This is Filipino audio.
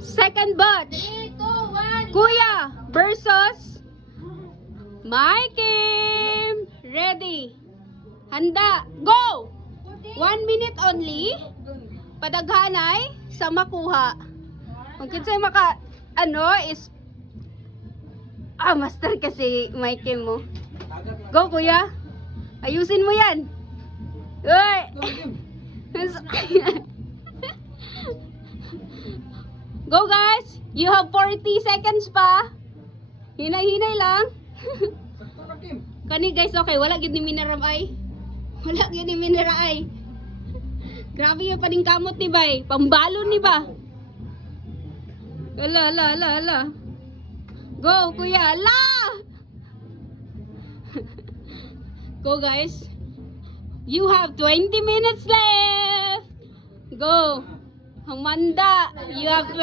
Second batch. 3, 2, 1. Kuya versus Mikey. Ready. Handa. Go! 1 minute only. Padaghanay sa makuha. Kung kinsay maka is master kasi Mikey mo. Go kuya. Ayusin mo yan. Uy. Go guys. You have 40 seconds pa. Hinay-hinay lang. Kani guys, okay, wala gid ni minaram ay. Wala gid ni minara ay. Grabe yung paning kamot ni bay. Pambalon ni ba? Ala. Go kuya, ala! Go guys. You have 20 minutes left. Go. Hamanda, you have